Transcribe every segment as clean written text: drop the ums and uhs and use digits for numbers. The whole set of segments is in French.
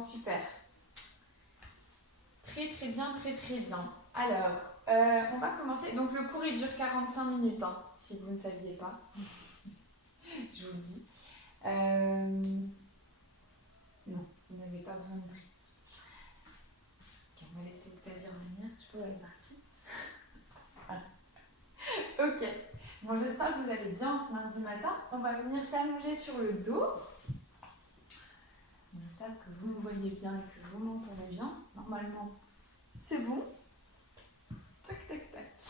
super. Très très bien, très très bien. Alors, on va commencer. Donc le cours il dure 45 minutes, hein, si vous ne saviez pas. Je vous le dis. Non, vous n'avez pas besoin de briques. Ok, on va laisser Octavie revenir. Je peux aller partir. Voilà. Ok. Bon, j'espère que vous allez bien ce mardi matin. On va venir s'allonger sur le dos. J'espère que vous me voyez bien et que vous m'entendez bien. Normalement, c'est bon. Tac, tac, tac.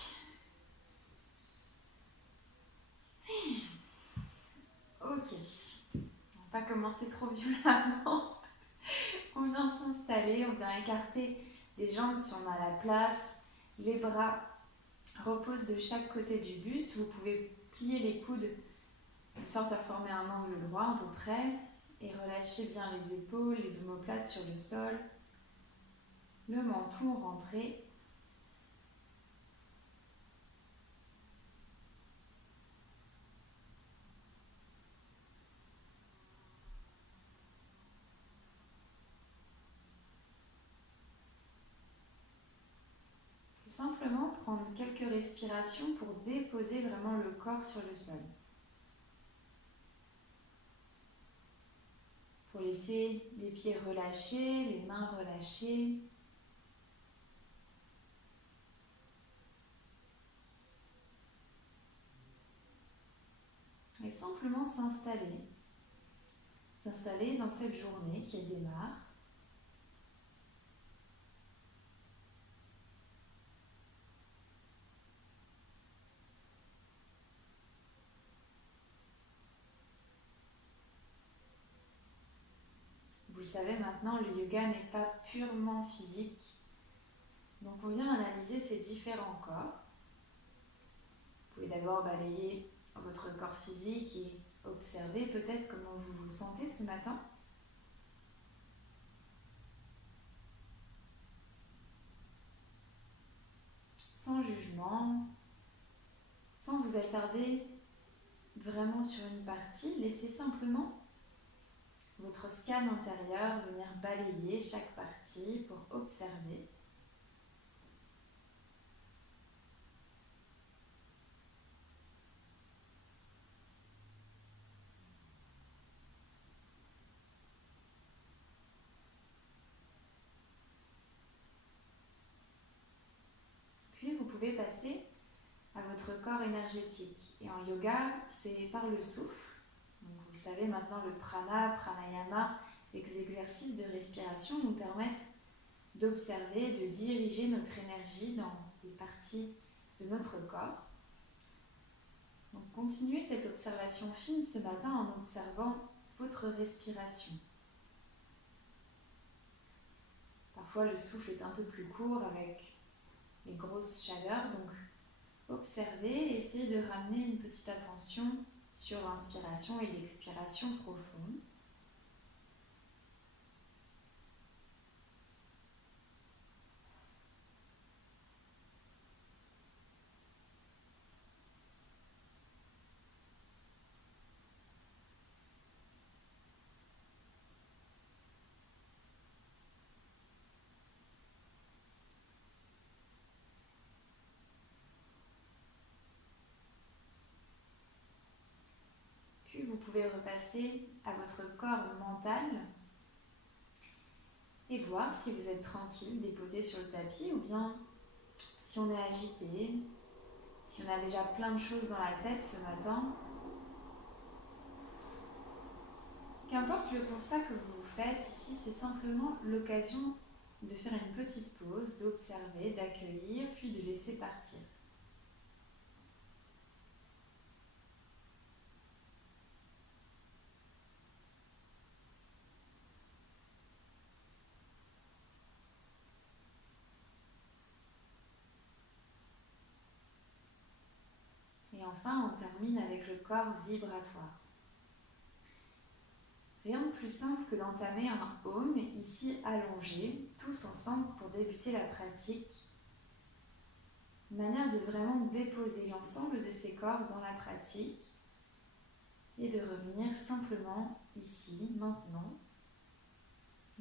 Ok. On va pas commencer trop violemment. On vient s'installer, on vient écarter les jambes si on a la place. Les bras reposent de chaque côté du buste. Vous pouvez plier les coudes de sorte à former un angle droit à peu près. Et relâchez bien les épaules, les omoplates sur le sol. Le menton rentré. Et simplement prendre quelques respirations pour déposer vraiment le corps sur le sol. Pour laisser les pieds relâchés, les mains relâchées. Et simplement s'installer dans cette journée qui démarre. Vous le savez maintenant, le yoga n'est pas purement physique. Donc on vient analyser ces différents corps. Vous pouvez d'abord balayer votre corps physique et observer peut-être comment vous vous sentez ce matin. Sans jugement, sans vous attarder vraiment sur une partie, laissez simplement votre scan intérieur venir balayer chaque partie pour observer. Puis vous pouvez passer à votre corps énergétique. Et en yoga, c'est par le souffle. Donc vous le savez maintenant, le prana, pranayama, les exercices de respiration nous permettent d'observer, de diriger notre énergie dans des parties de notre corps. Donc continuez cette observation fine ce matin en observant votre respiration. Parfois le souffle est un peu plus court avec les grosses chaleurs, donc observez et essayez de ramener une petite attention sur l'inspiration et l'expiration profonde. Puis vous pouvez repasser à votre corps mental et voir si vous êtes tranquille, déposé sur le tapis, ou bien si on est agité, si on a déjà plein de choses dans la tête ce matin. Qu'importe le constat que vous faites ici, c'est simplement l'occasion de faire une petite pause, d'observer, d'accueillir, puis de laisser partir. Et enfin, on termine avec le corps vibratoire. Rien de plus simple que d'entamer un home, ici allongé, tous ensemble pour débuter la pratique. Une manière de vraiment déposer l'ensemble de ces corps dans la pratique et de revenir simplement ici, maintenant,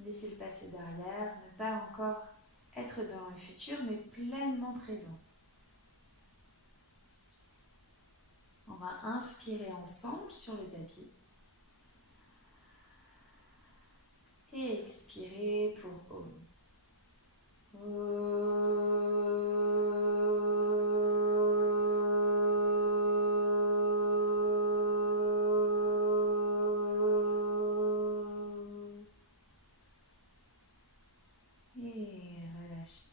Laissez le passé derrière, ne pas encore être dans le futur, mais pleinement présent. On va inspirer ensemble sur le tapis. Et expirer pour Om. Et relâchez.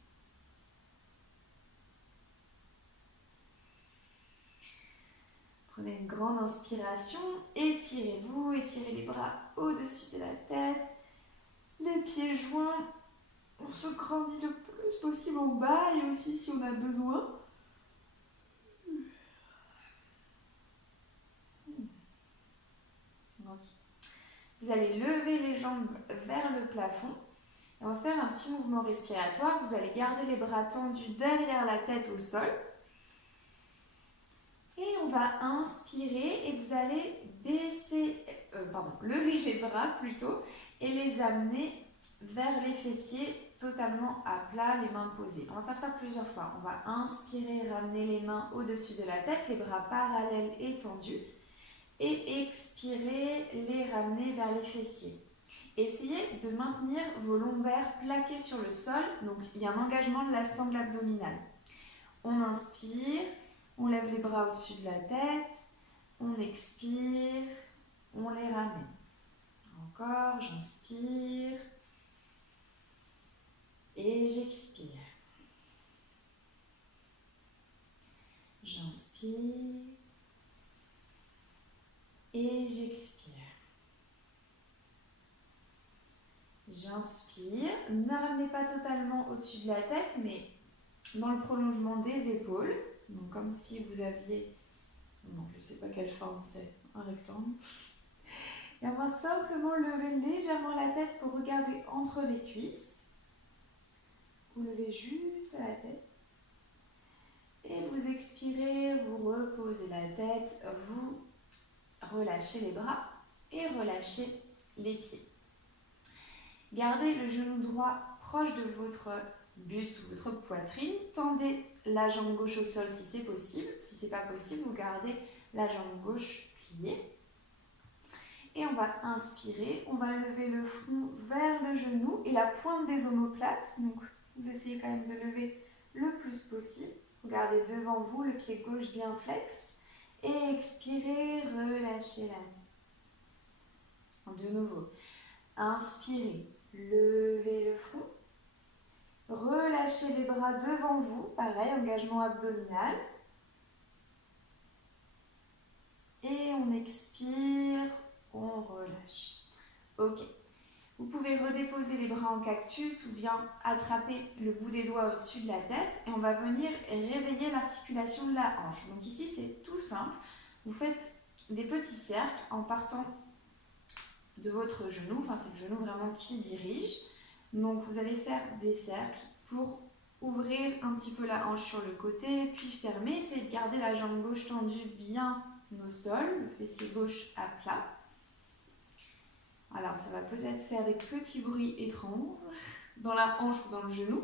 Prenez une grande inspiration, étirez-vous, étirez les bras au-dessus de la tête, les pieds joints, on se grandit le plus possible en bas et aussi si on a besoin. Okay. Vous allez lever les jambes vers le plafond et on va faire un petit mouvement respiratoire. Vous allez garder les bras tendus derrière la tête au sol. Et on va inspirer et vous allez lever les bras plutôt et les amener vers les fessiers totalement à plat, les mains posées. On va faire ça plusieurs fois. On va inspirer, ramener les mains au-dessus de la tête, les bras parallèles et tendus. Et expirer, les ramener vers les fessiers. Essayez de maintenir vos lombaires plaqués sur le sol. Donc il y a un engagement de la sangle abdominale. On inspire. On lève les bras au-dessus de la tête, on expire, on les ramène. Encore, j'inspire et j'expire. J'inspire et j'expire. J'inspire, ne ramenez pas totalement au-dessus de la tête, mais dans le prolongement des épaules. Donc comme si vous aviez, non je ne sais pas quelle forme c'est, un rectangle. Et on va simplement lever légèrement la tête pour regarder entre les cuisses. Vous levez juste la tête. Et vous expirez, vous reposez la tête, vous relâchez les bras et relâchez les pieds. Gardez le genou droit proche de votre buste ou votre poitrine. Tendez la jambe gauche au sol si c'est possible. Si ce n'est pas possible, vous gardez la jambe gauche pliée. Et on va inspirer, on va lever le front vers le genou et la pointe des omoplates. Donc vous essayez quand même de lever le plus possible. Regardez devant vous, le pied gauche bien flex. Et expirez, relâchez la tête. De nouveau, inspirez, levez le front. Relâchez les bras devant vous, pareil, engagement abdominal. Et on expire, on relâche. Ok. Vous pouvez redéposer les bras en cactus ou bien attraper le bout des doigts au-dessus de la tête et on va venir réveiller l'articulation de la hanche. Donc ici, c'est tout simple. Vous faites des petits cercles en partant de votre genou. Enfin, c'est le genou vraiment qui dirige. Donc, vous allez faire des cercles pour ouvrir un petit peu la hanche sur le côté, puis fermer. Essayez de garder la jambe gauche tendue bien au sol, le fessier gauche à plat. Alors, ça va peut-être faire des petits bruits étranges dans la hanche ou dans le genou.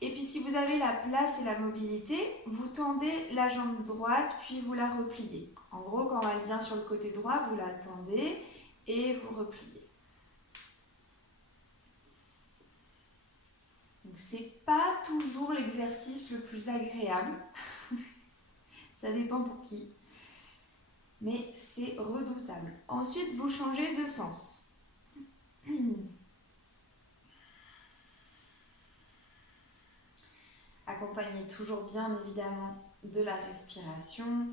Et puis, si vous avez la place et la mobilité, vous tendez la jambe droite, puis vous la repliez. En gros, quand elle vient sur le côté droit, vous la tendez et vous repliez. Donc, c'est pas toujours l'exercice le plus agréable. Ça dépend pour qui. Mais c'est redoutable. Ensuite, vous changez de sens. Accompagnez toujours bien évidemment de la respiration.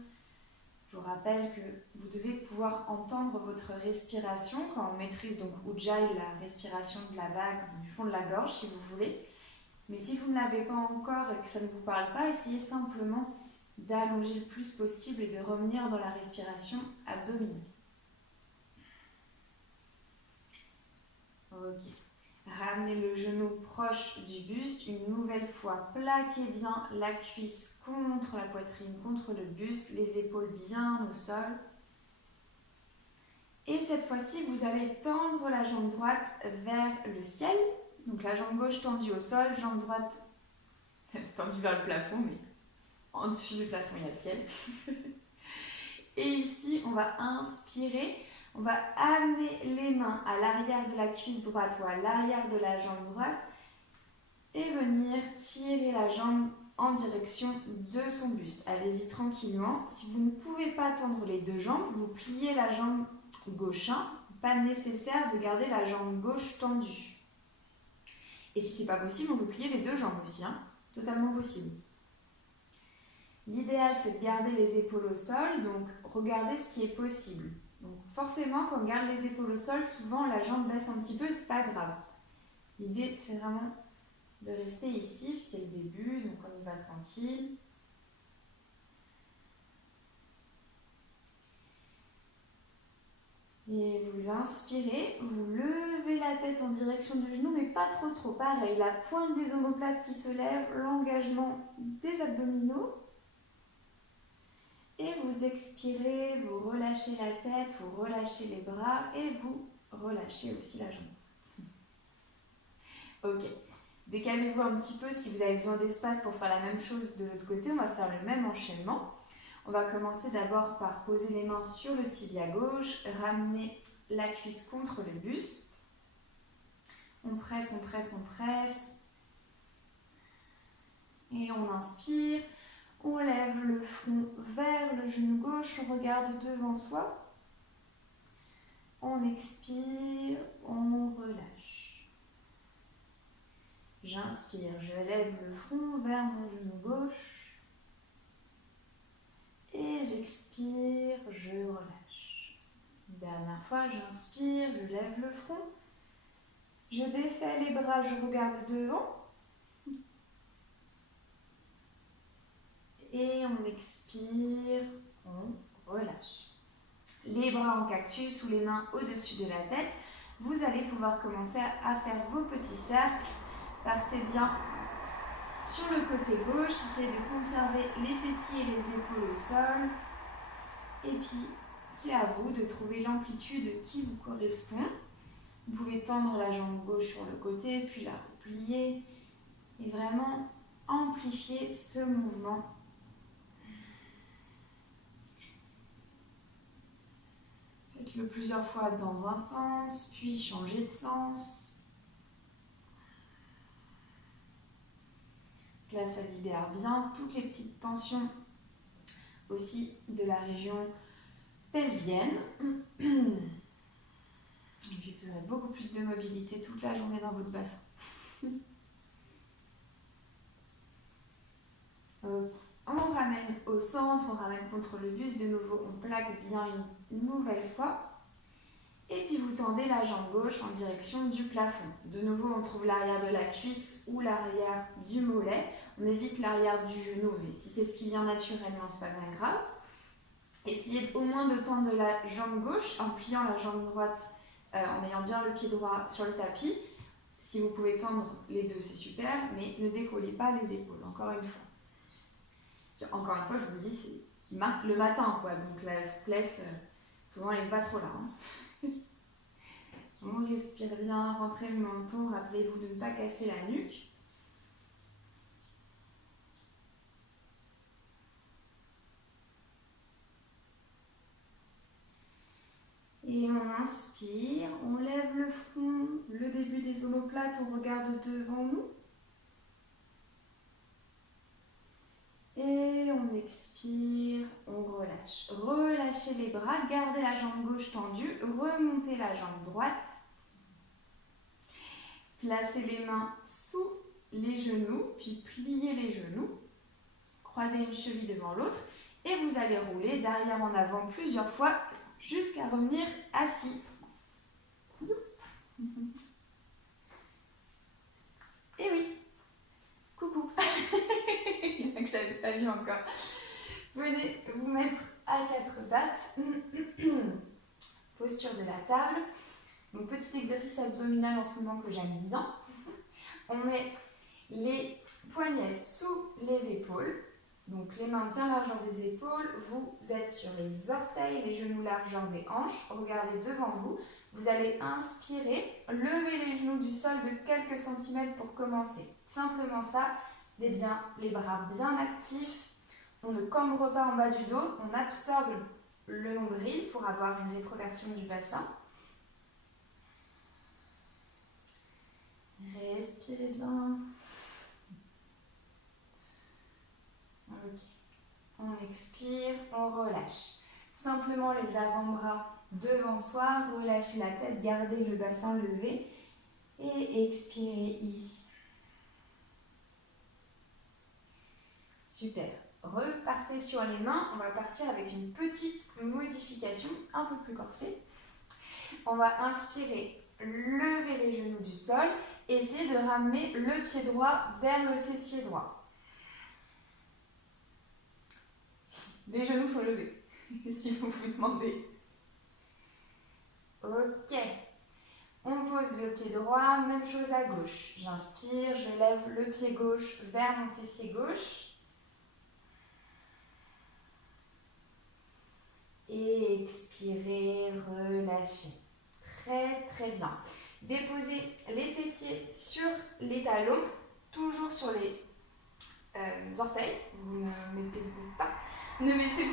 Je vous rappelle que vous devez pouvoir entendre votre respiration quand on maîtrise donc Ujjayi, la respiration de la vague, du fond de la gorge si vous voulez. Mais si vous ne l'avez pas encore et que ça ne vous parle pas, essayez simplement d'allonger le plus possible et de revenir dans la respiration abdominale. Ok. Ramenez le genou proche du buste, une nouvelle fois, plaquez bien la cuisse contre la poitrine, contre le buste, les épaules bien au sol. Et cette fois-ci, vous allez tendre la jambe droite vers le ciel. Donc la jambe gauche tendue au sol, jambe droite tendue vers le plafond, mais en dessus du plafond, il y a le ciel. Et ici, on va inspirer. On va amener les mains à l'arrière de la cuisse droite ou à l'arrière de la jambe droite et venir tirer la jambe en direction de son buste. Allez-y tranquillement. Si vous ne pouvez pas tendre les deux jambes, vous pliez la jambe gauche. Pas nécessaire de garder la jambe gauche tendue. Et si ce n'est pas possible, on peut plier les deux jambes aussi. Totalement possible. L'idéal, c'est de garder les épaules au sol, donc regardez ce qui est possible. Donc forcément, quand on garde les épaules au sol, souvent la jambe baisse un petit peu, c'est pas grave. L'idée, c'est vraiment de rester ici, c'est le début, donc on y va tranquille. Et vous inspirez, vous levez la tête en direction du genou, mais pas trop. Pareil, la pointe des omoplates qui se lève, l'engagement des abdominaux. Et vous expirez, vous relâchez la tête, vous relâchez les bras et vous relâchez aussi la jambe droite. Ok, décalez-vous un petit peu si vous avez besoin d'espace pour faire la même chose de l'autre côté. On va faire le même enchaînement. On va commencer d'abord par poser les mains sur le tibia gauche, ramener la cuisse contre le buste. On presse. Et on inspire. On lève le front vers le genou gauche, on regarde devant soi. On expire, on relâche. J'inspire, je lève le front vers mon genou gauche. Et j'expire, je relâche. Dernière fois, j'inspire, je lève le front. Je défais les bras, je regarde devant. Et on expire, on relâche. Les bras en cactus ou les mains au-dessus de la tête. Vous allez pouvoir commencer à faire vos petits cercles. Partez bien sur le côté gauche. Essayez de conserver les fessiers et les épaules au sol. Et puis, c'est à vous de trouver l'amplitude qui vous correspond. Vous pouvez tendre la jambe gauche sur le côté, puis la replier. Et vraiment amplifier ce mouvement. Faites-le plusieurs fois dans un sens, puis changez de sens. Là, ça libère bien toutes les petites tensions aussi de la région pelvienne. Et puis vous aurez beaucoup plus de mobilité toute la journée dans votre bassin. Ok. On ramène au centre, on ramène contre le buste, de nouveau on plaque bien une nouvelle fois. Et puis vous tendez la jambe gauche en direction du plafond. De nouveau on trouve l'arrière de la cuisse ou l'arrière du mollet. On évite l'arrière du genou, mais si c'est ce qui vient naturellement, c'est pas bien grave. Essayez au moins de tendre la jambe gauche en pliant la jambe droite, en ayant bien le pied droit sur le tapis. Si vous pouvez tendre les deux, c'est super, mais ne décollez pas les épaules, encore une fois. Encore une fois, je vous le dis, c'est le matin, quoi. Donc la souplesse, souvent, elle n'est pas trop là. On respire bien, rentrez le menton, rappelez-vous de ne pas casser la nuque. Et on inspire, on lève le front, le début des omoplates, on regarde devant nous. Et on expire, on relâche. Relâchez les bras, gardez la jambe gauche tendue, remontez la jambe droite. Placez les mains sous les genoux, puis pliez les genoux. Croisez une cheville devant l'autre et vous allez rouler d'arrière en avant plusieurs fois jusqu'à revenir assis. Et oui, coucou. Que j'avais pas vu encore. Venez vous mettre à quatre pattes. Posture de la table. Donc petit exercice abdominal en ce moment que j'aime bien. On met les poignets sous les épaules. Donc les mains bien largeur des épaules, vous êtes sur les orteils, les genoux largeur des hanches, regardez devant vous. Vous allez inspirer, lever les genoux du sol de quelques centimètres pour commencer. Simplement ça, les bras bien actifs. On ne cambre pas en bas du dos, on absorbe le nombril pour avoir une rétroversion du bassin. Respirez bien. Ok. On expire, on relâche. Simplement les avant-bras devant soi, relâchez la tête, gardez le bassin levé et expirez ici. Super. Repartez sur les mains, on va partir avec une petite modification un peu plus corsée. On va inspirer, lever les genoux du sol, essayez de ramener le pied droit vers le fessier droit. Les genoux sont levés, si vous vous demandez. Ok. On pose le pied droit, même chose à gauche. J'inspire, je lève le pied gauche vers mon fessier gauche. Et expirez, relâchez. Très très bien. Déposez les fessiers sur les talons, toujours sur les orteils. Vous ne mettez-vous pas, vous ne vous mettez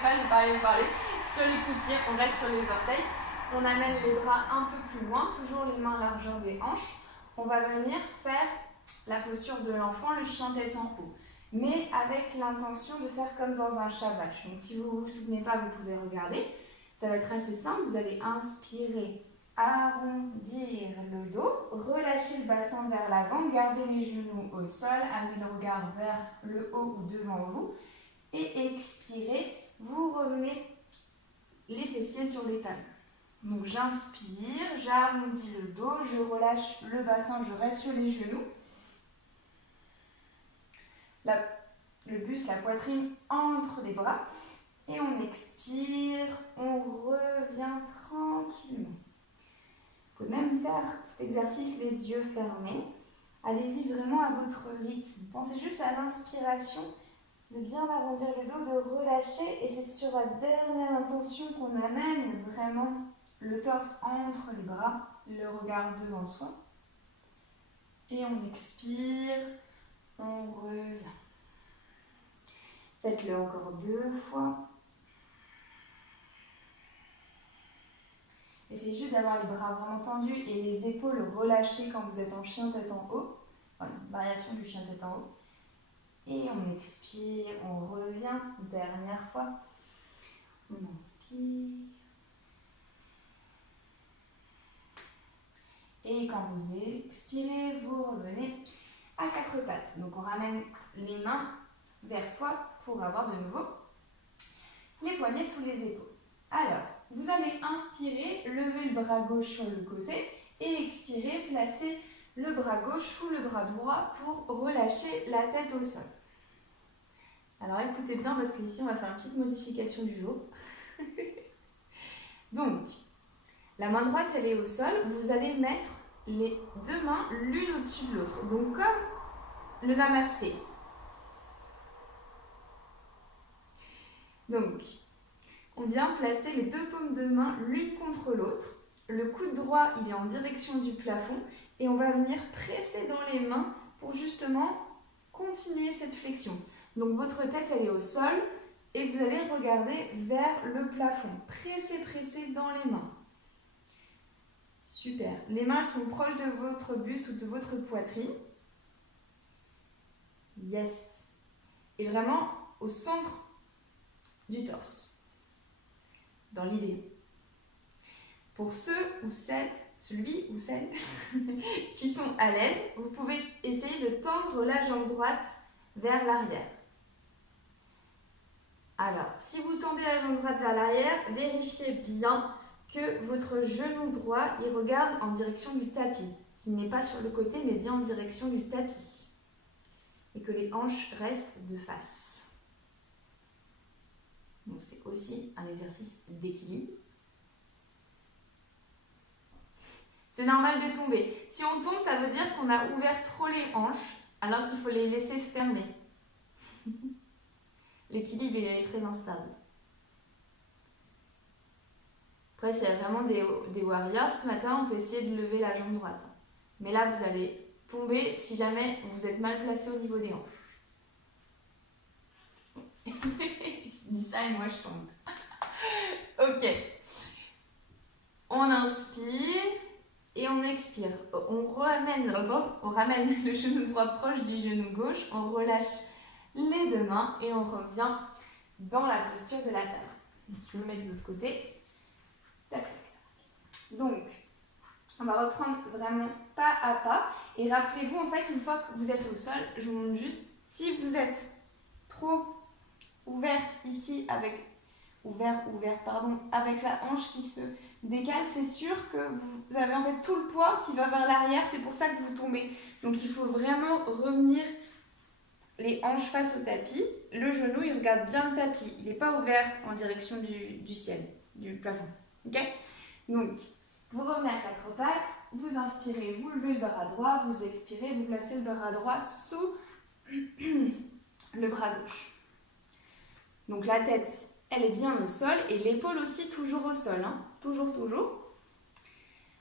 pas, je vais parler, sur les coutilles, on reste sur les orteils. On amène les bras un peu plus loin, toujours les mains largeur des hanches. On va venir faire la posture de l'enfant, le chien tête en haut. Mais avec l'intention de faire comme dans un chat vache. Donc si vous ne vous souvenez pas, vous pouvez regarder. Ça va être assez simple. Vous allez inspirer, arrondir le dos, relâcher le bassin vers l'avant, garder les genoux au sol, amener le regard vers le haut ou devant vous. Et expirez, vous revenez les fessiers sur les talons. Donc j'inspire, j'arrondis le dos, je relâche le bassin, je reste sur les genoux. Le buste, la poitrine entre les bras. Et on expire, on revient tranquillement. Vous pouvez même faire cet exercice les yeux fermés. Allez-y vraiment à votre rythme. Pensez juste à l'inspiration, de bien arrondir le dos, de relâcher. Et c'est sur la dernière intention qu'on amène vraiment le torse entre les bras, le regard devant soi. Et on expire, on revient. Faites-le encore 2 fois. Essayez juste d'avoir les bras vraiment tendus et les épaules relâchées quand vous êtes en chien tête en haut. Voilà, variation du chien tête en haut. Et on expire, on revient. Dernière fois. On inspire. Et quand vous expirez, vous revenez à 4 pattes. Donc on ramène les mains vers soi pour avoir de nouveau les poignets sous les épaules. Alors, vous allez inspirer, lever le bras gauche sur le côté et expirer, placer le bras gauche sous le bras droit pour relâcher la tête au sol. Alors écoutez bien parce qu'ici on va faire une petite modification du jour. Donc, la main droite elle est au sol, vous allez mettre les 2 mains l'une au-dessus de l'autre. Donc comme le namasté. Donc, on vient placer les 2 paumes de main l'une contre l'autre. Le coude droit, il est en direction du plafond. Et on va venir presser dans les mains pour justement continuer cette flexion. Donc votre tête, elle est au sol et vous allez regarder vers le plafond. Pressez, pressez dans les mains. Super. Les mains sont proches de votre buste ou de votre poitrine. Yes. Et vraiment au centre du torse. Dans l'idée. Pour celui ou celle qui sont à l'aise, vous pouvez essayer de tendre la jambe droite vers l'arrière. Alors, si vous tendez la jambe droite vers l'arrière, vérifiez bien que votre genou droit il regarde en direction du tapis, qui n'est pas sur le côté mais bien en direction du tapis. Et que les hanches restent de face. Donc c'est aussi un exercice d'équilibre. C'est normal de tomber. Si on tombe, ça veut dire qu'on a ouvert trop les hanches, alors qu'il faut les laisser fermer. L'équilibre, il est très instable. Après, s'il y a vraiment des warriors, ce matin, on peut essayer de lever la jambe droite. Mais là, vous allez tomber si jamais vous êtes mal placé au niveau des hanches. Je dis ça et moi, je tombe. Ok. On inspire et on expire. On ramène le genou droit proche du genou gauche. On relâche les deux mains et on revient dans la posture de la table. Je me mets de l'autre côté. Tac. Donc, on va reprendre vraiment pas à pas. Et rappelez-vous, en fait, une fois que vous êtes au sol, je vous montre juste, si vous êtes trop ouverte ici avec la hanche qui se décale, c'est sûr que vous avez en fait tout le poids qui va vers l'arrière, c'est pour ça que vous tombez. Donc il faut vraiment revenir les hanches face au tapis, le genou il regarde bien le tapis, il n'est pas ouvert en direction du ciel, du plafond. Ok ? Donc vous revenez à quatre pattes, vous inspirez, vous levez le bras droit, vous expirez, vous placez le bras droit sous le bras gauche. Donc la tête, elle est bien au sol et l'épaule aussi toujours au sol, hein. Toujours.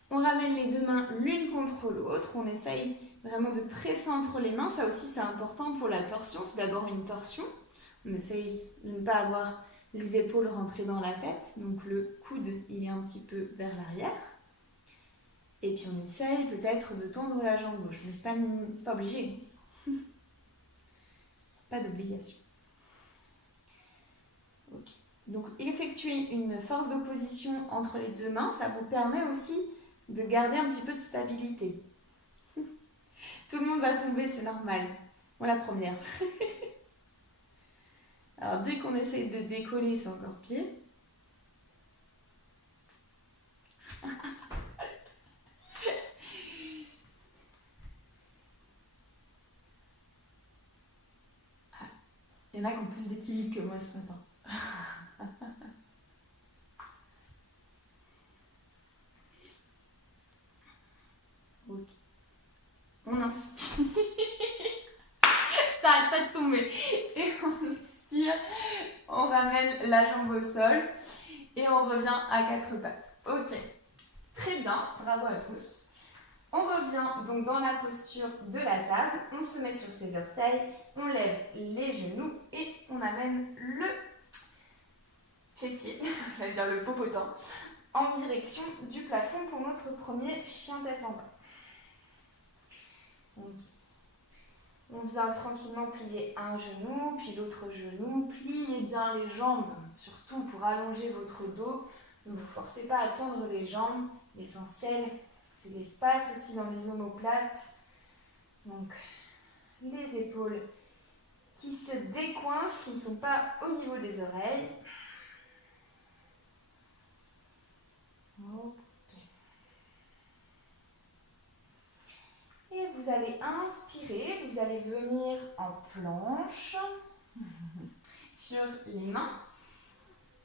On ramène les deux mains l'une contre l'autre, on essaye vraiment de presser entre les mains, ça aussi c'est important pour la torsion, c'est d'abord une torsion. On essaye de ne pas avoir les épaules rentrées dans la tête, donc le coude il est un petit peu vers l'arrière. Et puis on essaye peut-être de tendre la jambe gauche, mais c'est pas obligé. Pas d'obligation. Ok. Donc effectuer une force d'opposition entre les deux mains, ça vous permet aussi de garder un petit peu de stabilité. Tout le monde va tomber, c'est normal. Moi la première. Alors dès qu'on essaye de décoller, c'est encore pire. Il y en a qui ont plus d'équilibre que moi ce matin. Ok. On inspire. J'arrête pas de tomber. Et on expire. On ramène la jambe au sol. Et on revient à quatre pattes. Ok. Très bien. Bravo à tous. On revient donc dans la posture de la table. On se met sur ses orteils. On lève les genoux. Et on amène le fessier, je vais dire le popotin, en direction du plafond pour notre premier chien tête en bas. Donc, on vient tranquillement plier un genou, puis l'autre genou. Pliez bien les jambes, surtout pour allonger votre dos. Ne vous forcez pas à tendre les jambes. L'essentiel, c'est l'espace aussi dans les omoplates. Donc, les épaules qui se décoincent, qui ne sont pas au niveau des oreilles. Ok. Et vous allez inspirer, vous allez venir en planche sur les mains.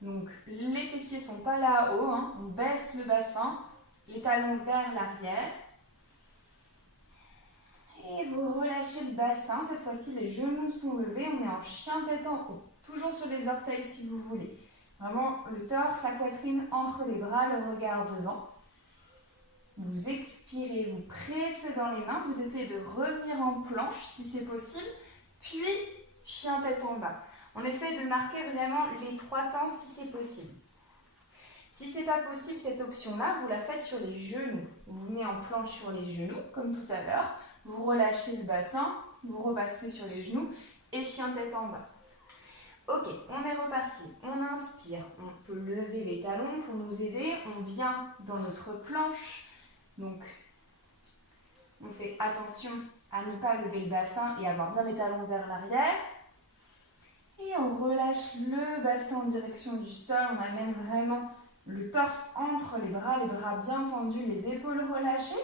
Donc les fessiers ne sont pas là-haut, hein. On baisse le bassin, les talons vers l'arrière. Et vous relâchez le bassin, cette fois-ci les genoux sont levés, on est en chien tête en haut. Toujours sur les orteils si vous voulez. Vraiment le torse, la poitrine entre les bras, le regard devant. Vous expirez, vous pressez dans les mains, vous essayez de revenir en planche si c'est possible, puis chien tête en bas. On essaie de marquer vraiment les trois temps si c'est possible. Si ce n'est pas possible, cette option-là, vous la faites sur les genoux. Vous venez en planche sur les genoux, comme tout à l'heure. Vous relâchez le bassin, vous repassez sur les genoux et chien tête en bas. Ok, on est reparti. On inspire, on peut lever les talons pour nous aider. On vient dans notre planche. Donc, on fait attention à ne pas lever le bassin et avoir bien les talons vers l'arrière. Et on relâche le bassin en direction du sol. On amène vraiment le torse entre les bras bien tendus, les épaules relâchées.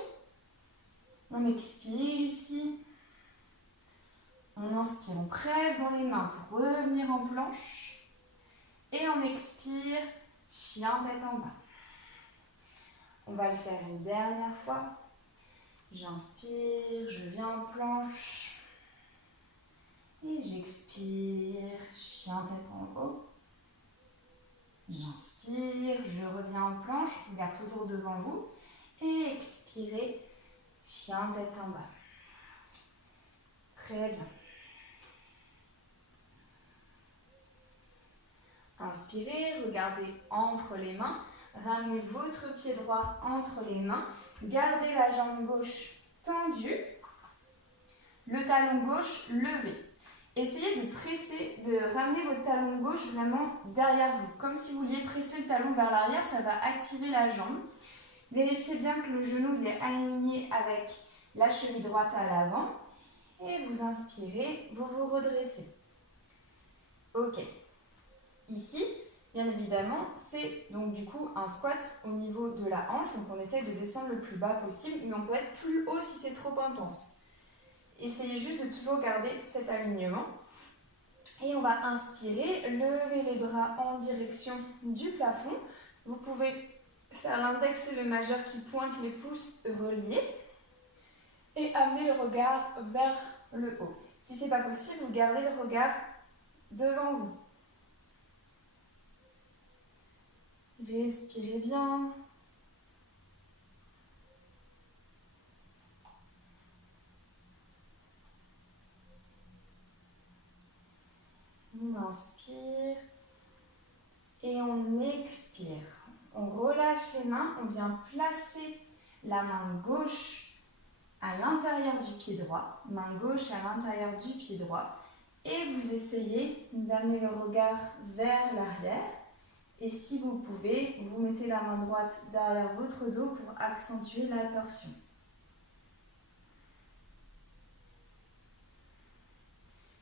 On expire ici. On inspire, on presse dans les mains pour revenir en planche. Et on expire, chien tête en bas. On va le faire une dernière fois. J'inspire, je viens en planche. Et j'expire, chien tête en haut. J'inspire, je reviens en planche, regarde toujours devant vous. Et expirez, chien tête en bas. Très bien. Inspirez, regardez entre les mains. Ramenez votre pied droit entre les mains. Gardez la jambe gauche tendue. Le talon gauche levé. Essayez de ramener votre talon gauche vraiment derrière vous. Comme si vous vouliez presser le talon vers l'arrière, ça va activer la jambe. Vérifiez bien que le genou est aligné avec la cheville droite à l'avant. Et vous inspirez, vous vous redressez. Ok. Ici, bien évidemment, c'est donc du coup un squat au niveau de la hanche. Donc on essaye de descendre le plus bas possible, mais on peut être plus haut si c'est trop intense. Essayez juste de toujours garder cet alignement. Et on va inspirer, lever les bras en direction du plafond. Vous pouvez faire l'index et le majeur qui pointent, les pouces reliés. Et amener le regard vers le haut. Si ce n'est pas possible, vous gardez le regard devant vous. Respirez bien. On inspire et on expire. On relâche les mains, on vient placer la main gauche à l'intérieur du pied droit, main gauche à l'intérieur du pied droit, et vous essayez d'amener le regard vers l'arrière. Et si vous pouvez, vous mettez la main droite derrière votre dos pour accentuer la torsion.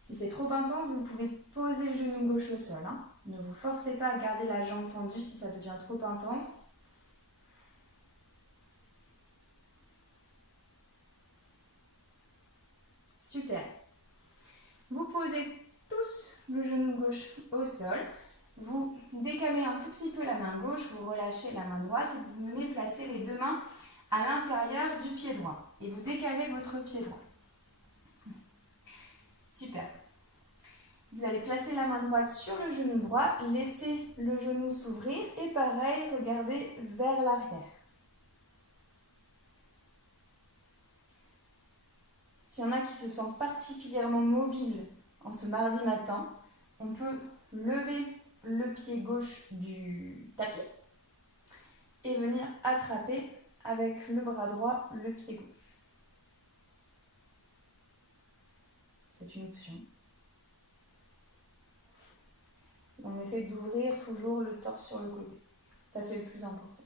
Si c'est trop intense, vous pouvez poser le genou gauche au sol. Ne vous forcez pas à garder la jambe tendue si ça devient trop intense. Super. Vous posez tous le genou gauche au sol. Vous décalez un tout petit peu la main gauche, vous relâchez la main droite et vous venez placer les deux mains à l'intérieur du pied droit. Et vous décalez votre pied droit. Super. Vous allez placer la main droite sur le genou droit, laissez le genou s'ouvrir et pareil, regardez vers l'arrière. S'il y en a qui se sentent particulièrement mobiles en ce mardi matin, on peut lever le pied gauche du tapis et venir attraper avec le bras droit le pied gauche. C'est une option. On essaie d'ouvrir toujours le torse sur le côté. Ça, c'est le plus important.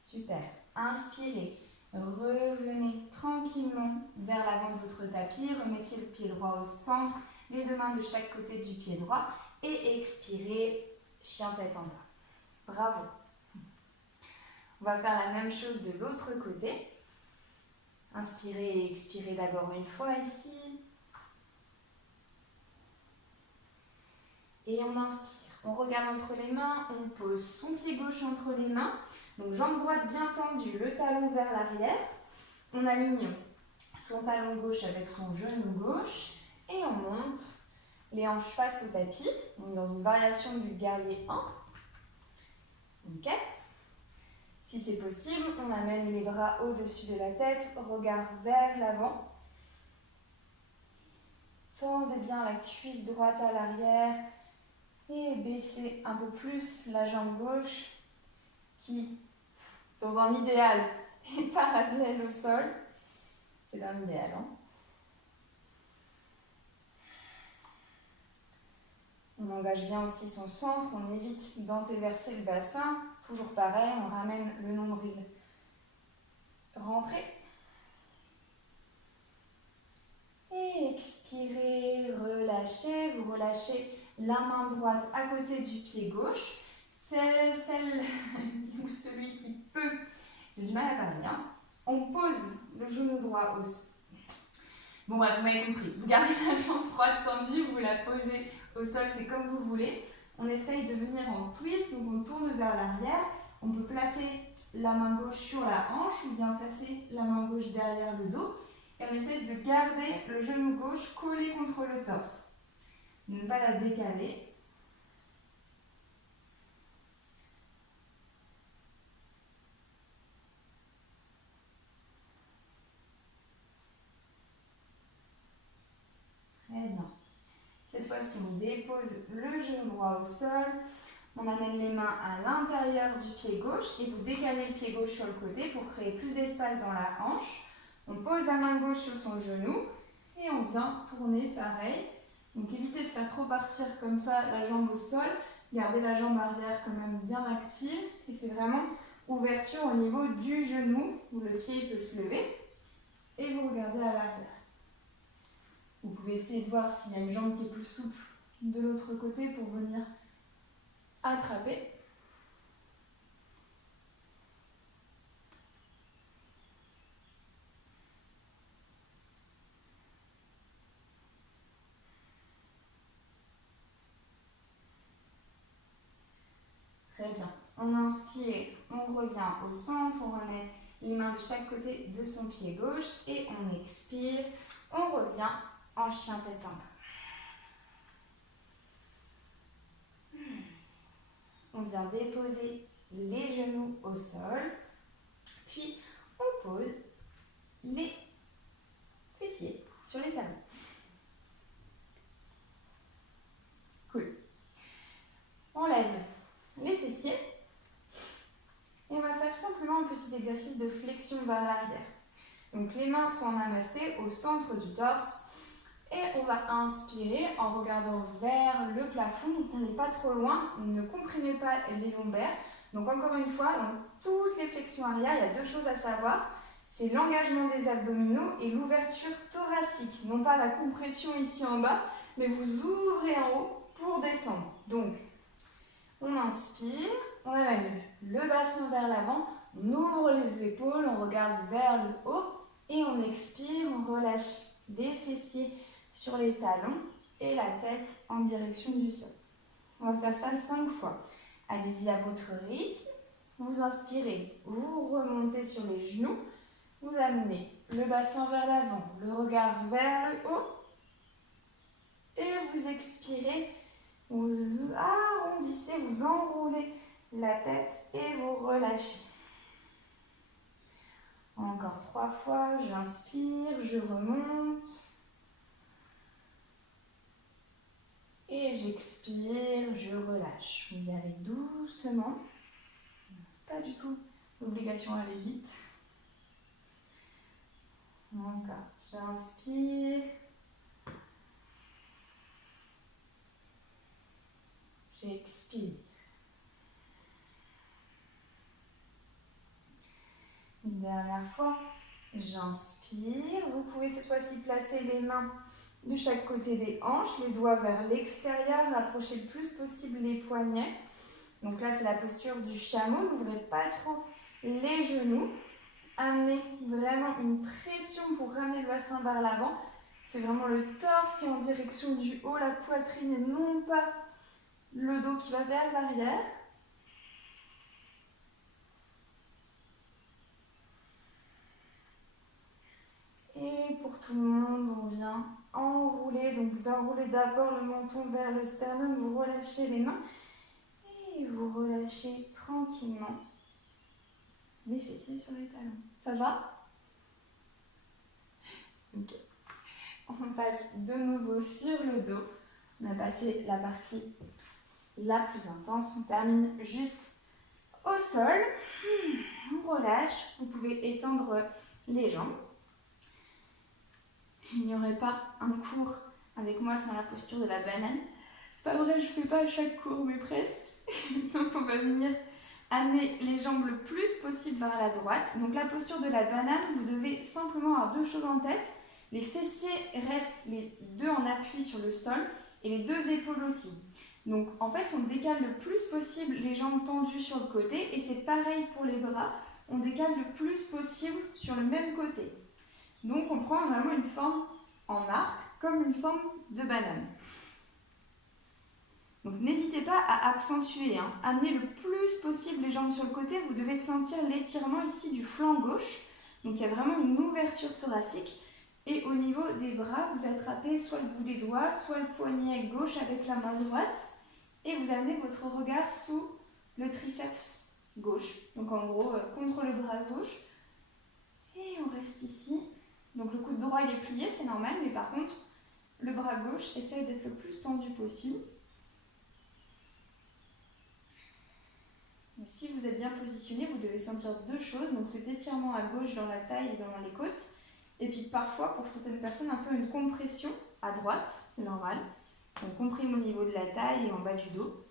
Super. Inspirez. Revenez tranquillement vers l'avant de votre tapis. Remettez le pied droit au centre, les deux mains de chaque côté du pied droit. Et expirez, chien tête en bas. Bravo. On va faire la même chose de l'autre côté. Inspirez et expirez d'abord une fois ici. Et on inspire. On regarde entre les mains, on pose son pied gauche entre les mains. Donc jambe droite bien tendue, le talon vers l'arrière. On aligne son talon gauche avec son genou gauche. Et on monte les hanches face au tapis. On est dans une variation du guerrier 1. Ok. Si c'est possible, on amène les bras au-dessus de la tête, regard vers l'avant. Tendez bien la cuisse droite à l'arrière et baissez un peu plus la jambe gauche qui, dans un idéal, est parallèle au sol. C'est un idéal, hein. On engage bien aussi son centre, on évite d'antéverser le bassin. Toujours pareil, on ramène le nombril. Rentrez. Et expirez, relâchez. Vous relâchez la main droite à côté du pied gauche. C'est celle ou celui qui peut. J'ai du mal à parler, hein. On pose le genou droit au sol. Bon, bref, vous m'avez compris. Vous gardez la jambe droite tendue, vous la posez au sol, c'est comme vous voulez. On essaye de venir en twist, donc on tourne vers l'arrière On peut placer la main gauche sur la hanche ou bien placer la main gauche derrière le dos. Et on essaie de garder le genou gauche collé contre le torse. De ne pas la décaler. Très bien. Cette fois-ci, on dépose le genou droit au sol. On amène les mains à l'intérieur du pied gauche et vous décalez le pied gauche sur le côté pour créer plus d'espace dans la hanche. On pose la main gauche sur son genou et on vient tourner pareil. Donc évitez de faire trop partir comme ça la jambe au sol. Gardez la jambe arrière quand même bien active. Et c'est vraiment ouverture au niveau du genou où le pied peut se lever. Et vous regardez à l'arrière. Vous pouvez essayer de voir s'il y a une jambe qui est plus souple de l'autre côté pour venir attraper. Très bien. On inspire, on revient au centre, on remet les mains de chaque côté de son pied gauche et on expire, on revient en chien tête en bas. On vient déposer les genoux au sol, puis on pose les fessiers sur les talons. Cool. On lève les fessiers et on va faire simplement un petit exercice de flexion vers l'arrière. Donc les mains sont en namasté au centre du torse et on va inspirer en regardant vers le plafond. Donc n'allez pas trop loin, ne comprimez pas les lombaires. Donc encore une fois, dans toutes les flexions arrière, il y a deux choses à savoir. C'est l'engagement des abdominaux et l'ouverture thoracique. Non pas la compression ici en bas, mais vous ouvrez en haut pour descendre. Donc on inspire, on amène le bassin vers l'avant, on ouvre les épaules, on regarde vers le haut et on expire, on relâche les fessiers sur les talons et la tête en direction du sol. On va faire ça 5 fois. Allez-y à votre rythme. Vous inspirez, vous remontez sur les genoux, vous amenez le bassin vers l'avant, le regard vers le haut et vous expirez. Vous arrondissez, vous enroulez la tête et vous relâchez. Encore 3 fois, j'inspire, je remonte. Et j'expire, je relâche. Vous y allez doucement. Pas du tout d'obligation à aller vite. Encore, j'inspire. J'expire. Une dernière fois, j'inspire. Vous pouvez cette fois-ci placer les mains de chaque côté des hanches, les doigts vers l'extérieur, rapprochez le plus possible les poignets. Donc là, c'est la posture du chameau. N'ouvrez pas trop les genoux. Amenez vraiment une pression pour ramener le bassin vers l'avant. C'est vraiment le torse qui est en direction du haut, la poitrine et non pas le dos qui va vers l'arrière. Et pour tout le monde, on vient enrouler. Donc vous enroulez d'abord le menton vers le sternum, vous relâchez les mains et vous relâchez tranquillement les fessiers sur les talons. Ça va? Ok. On passe de nouveau sur le dos. On a passé la partie la plus intense. On termine juste au sol. On relâche. Vous pouvez étendre les jambes. Il n'y aurait pas un cours avec moi sans la posture de la banane. C'est pas vrai, je fais pas à chaque cours, mais presque. Donc on va venir amener les jambes le plus possible vers la droite. Donc la posture de la banane, vous devez simplement avoir deux choses en tête. Les fessiers restent les deux en appui sur le sol et les deux épaules aussi. Donc en fait, on décale le plus possible les jambes tendues sur le côté et c'est pareil pour les bras. On décale le plus possible sur le même côté. Donc on prend vraiment une forme en arc, comme une forme de banane. Donc n'hésitez pas à accentuer, hein. Amenez le plus possible les jambes sur le côté. Vous devez sentir l'étirement ici du flanc gauche. Donc il y a vraiment une ouverture thoracique. Et au niveau des bras, vous attrapez soit le bout des doigts, soit le poignet gauche avec la main droite. Et vous amenez votre regard sous le triceps gauche. Donc en gros, contre le bras gauche. Et on reste ici. Donc le coude droit il est plié, c'est normal. Mais par contre, le bras gauche essaye d'être le plus tendu possible. Et si vous êtes bien positionné, vous devez sentir deux choses. Donc cet étirement à gauche dans la taille et dans les côtes. Et puis parfois, pour certaines personnes, un peu une compression à droite, c'est normal. On comprime au niveau de la taille et en bas du dos.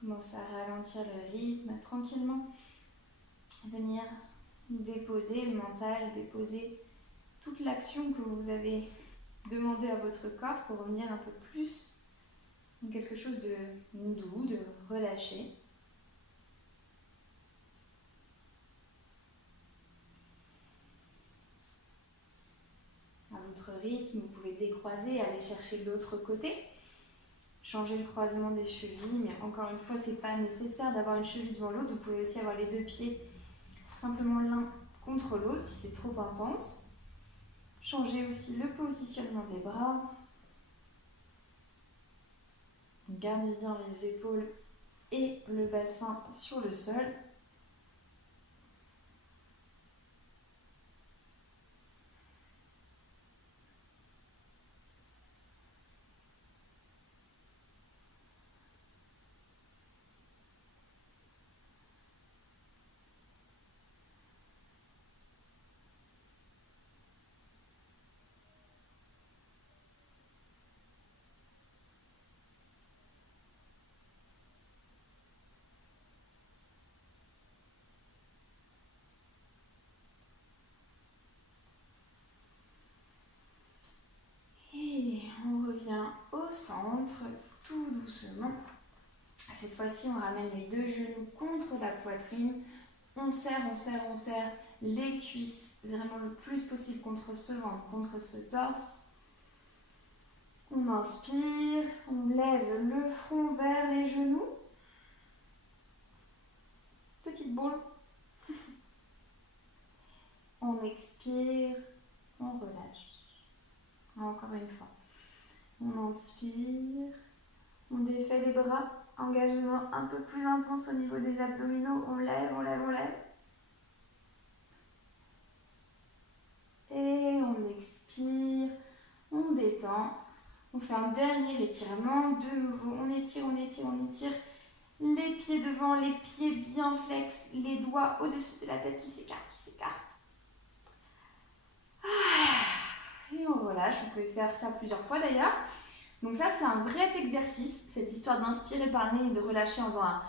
Commencez à ralentir le rythme, tranquillement. Venir déposer le mental, déposer toute l'action que vous avez demandé à votre corps pour revenir un peu plus dans quelque chose de doux, de relâché. À votre rythme, vous pouvez décroiser, aller chercher de l'autre côté. Changer le croisement des chevilles, mais encore une fois, c'est pas nécessaire d'avoir une cheville devant l'autre. Vous pouvez aussi avoir les deux pieds simplement l'un contre l'autre si c'est trop intense. Changez aussi le positionnement des bras. Gardez bien les épaules et le bassin sur le sol. Au centre, tout doucement. Cette fois-ci, on ramène les deux genoux contre la poitrine. On serre les cuisses vraiment le plus possible contre ce ventre, contre ce torse. On inspire, on lève le front vers les genoux. Petite boule. On expire, on relâche. Encore une fois. On inspire, on défait les bras, engagement un peu plus intense au niveau des abdominaux, on lève. Et on expire, on détend, on fait un dernier étirement, de nouveau, on étire, les pieds devant, les pieds bien flex, les doigts au-dessus de la tête qui s'écartent. Et on relâche, vous pouvez faire ça plusieurs fois d'ailleurs. Donc ça c'est un vrai exercice, cette histoire d'inspirer par le nez et de relâcher en faisant un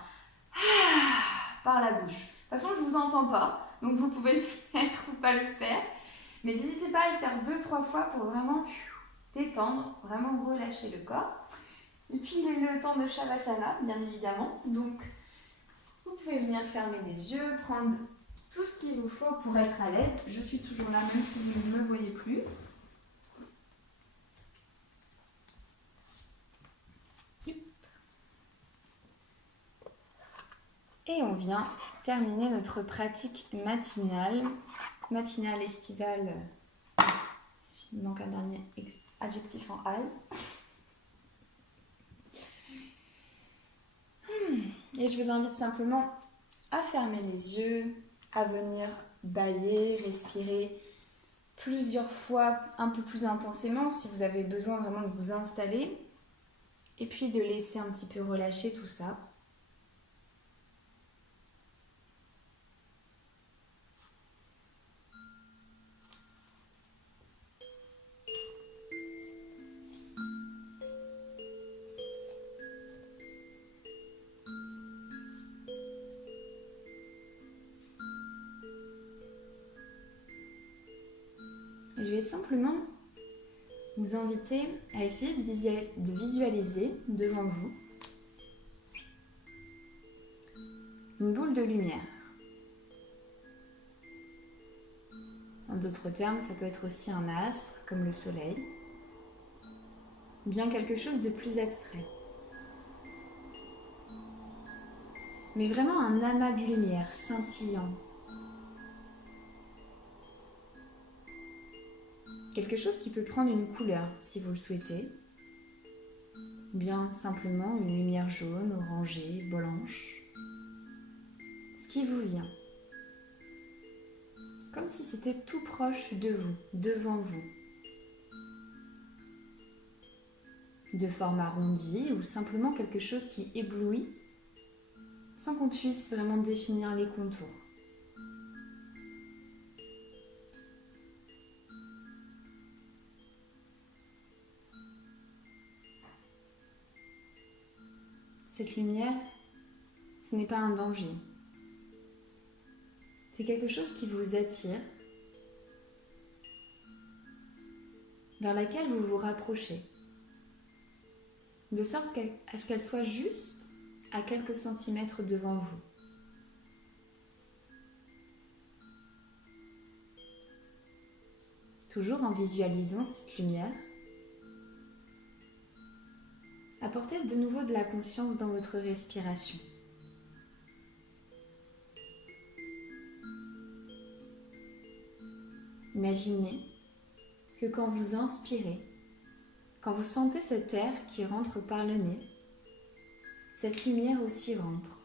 par la bouche. De toute façon je ne vous entends pas, donc vous pouvez le faire ou pas le faire. Mais n'hésitez pas à le faire 2-3 fois pour vraiment détendre, vraiment relâcher le corps. Et puis il est le temps de Shavasana, bien évidemment. Donc vous pouvez venir fermer les yeux, prendre tout ce qu'il vous faut pour être à l'aise. Je suis toujours là même si vous ne me voyez plus. Et on vient terminer notre pratique matinale estivale. Il manque un dernier adjectif en al. Et je vous invite simplement à fermer les yeux, à venir bâiller, respirer plusieurs fois un peu plus intensément si vous avez besoin vraiment de vous installer. Et puis de laisser un petit peu relâcher tout ça. Et je vais simplement vous inviter à essayer de visualiser devant vous une boule de lumière. En d'autres termes, ça peut être aussi un astre, comme le soleil, ou bien quelque chose de plus abstrait. Mais vraiment un amas de lumière scintillant. Quelque chose qui peut prendre une couleur, si vous le souhaitez, ou bien simplement une lumière jaune, orangée, blanche. Ce qui vous vient. Comme si c'était tout proche de vous, devant vous. De forme arrondie ou simplement quelque chose qui éblouit sans qu'on puisse vraiment définir les contours. Cette lumière, ce n'est pas un danger. C'est quelque chose qui vous attire, vers laquelle vous vous rapprochez, de sorte à ce qu'elle soit juste à quelques centimètres devant vous. Toujours en visualisant cette lumière, apportez de nouveau de la conscience dans votre respiration. Imaginez que quand vous inspirez, quand vous sentez cet air qui rentre par le nez, cette lumière aussi rentre,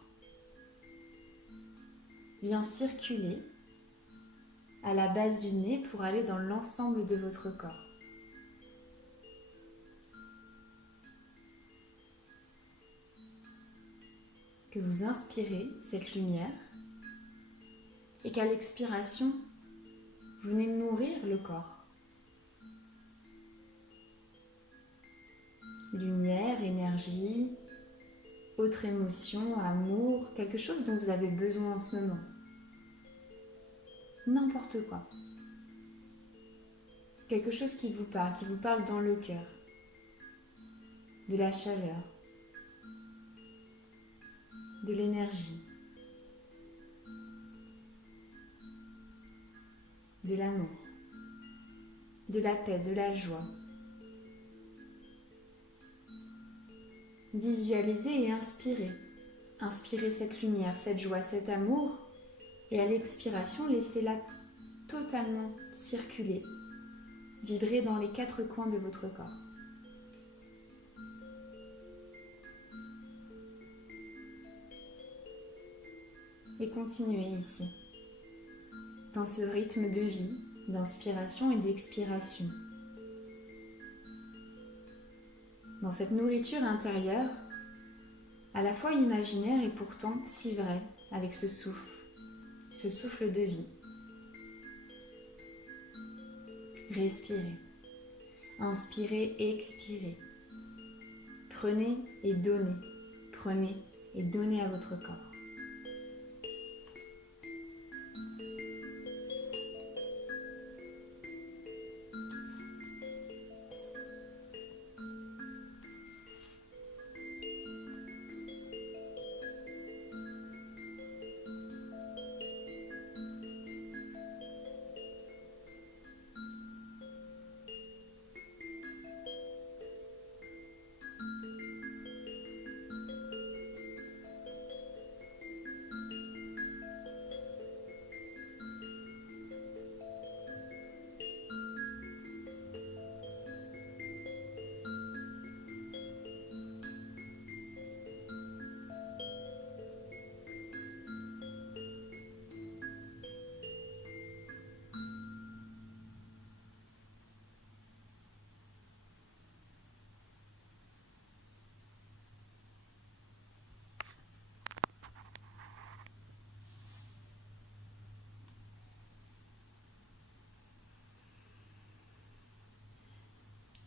vient circuler à la base du nez pour aller dans l'ensemble de votre corps. Que vous inspirez cette lumière et qu'à l'expiration, vous venez nourrir le corps. Lumière, énergie, autre émotion, amour, quelque chose dont vous avez besoin en ce moment. N'importe quoi. Quelque chose qui vous parle dans le cœur. De la chaleur. De l'énergie. De l'amour. De la paix, de la joie. Visualisez et inspirez. Inspirez cette lumière, cette joie, cet amour. Et à l'expiration, laissez-la totalement circuler, vibrer dans les 4 coins de votre corps. Et continuez ici, dans ce rythme de vie, d'inspiration et d'expiration. Dans cette nourriture intérieure, à la fois imaginaire et pourtant si vraie, avec ce souffle de vie. Respirez, inspirez et expirez. Prenez et donnez à votre corps.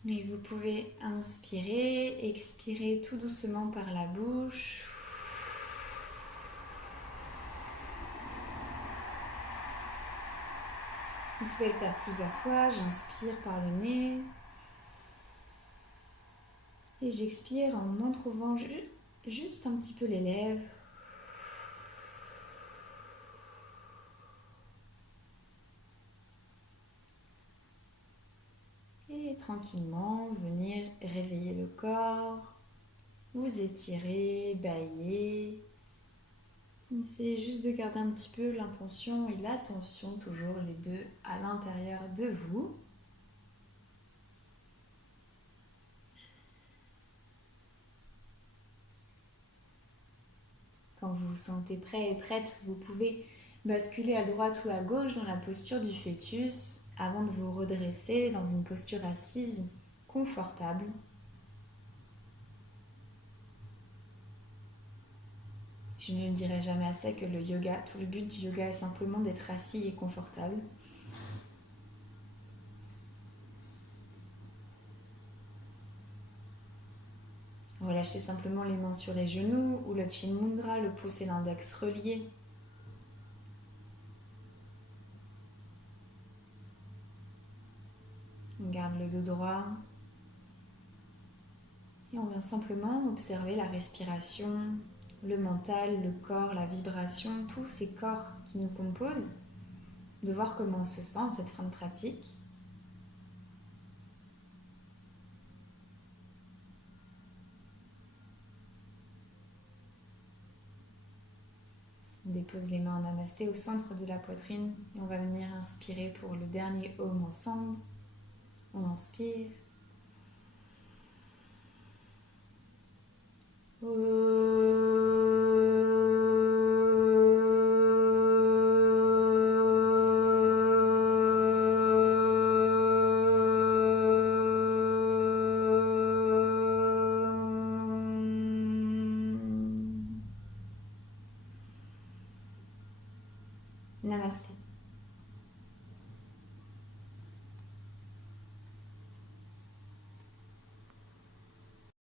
Et vous pouvez inspirer, expirer tout doucement par la bouche. Vous pouvez le faire plusieurs fois. J'inspire par le nez. Et j'expire en entrouvant juste un petit peu les lèvres. Et tranquillement, venir réveiller le corps, vous étirer, bailler. Essayez juste de garder un petit peu l'intention et l'attention, toujours les deux à l'intérieur de vous. Quand vous vous sentez prêt et prête, vous pouvez basculer à droite ou à gauche dans la posture du fœtus avant de vous redresser dans une posture assise confortable. Je ne dirai jamais assez que le yoga, tout le but du yoga est simplement d'être assis et confortable. Relâchez simplement les mains sur les genoux ou le Chin Mudra, le pouce et l'index reliés. On garde le dos droit. Et on vient simplement observer la respiration, le mental, le corps, la vibration, tous ces corps qui nous composent, de voir comment on se sent à cette fin de pratique. On dépose les mains en namasté au centre de la poitrine et on va venir inspirer pour le dernier Om ensemble. On inspire. Namasté.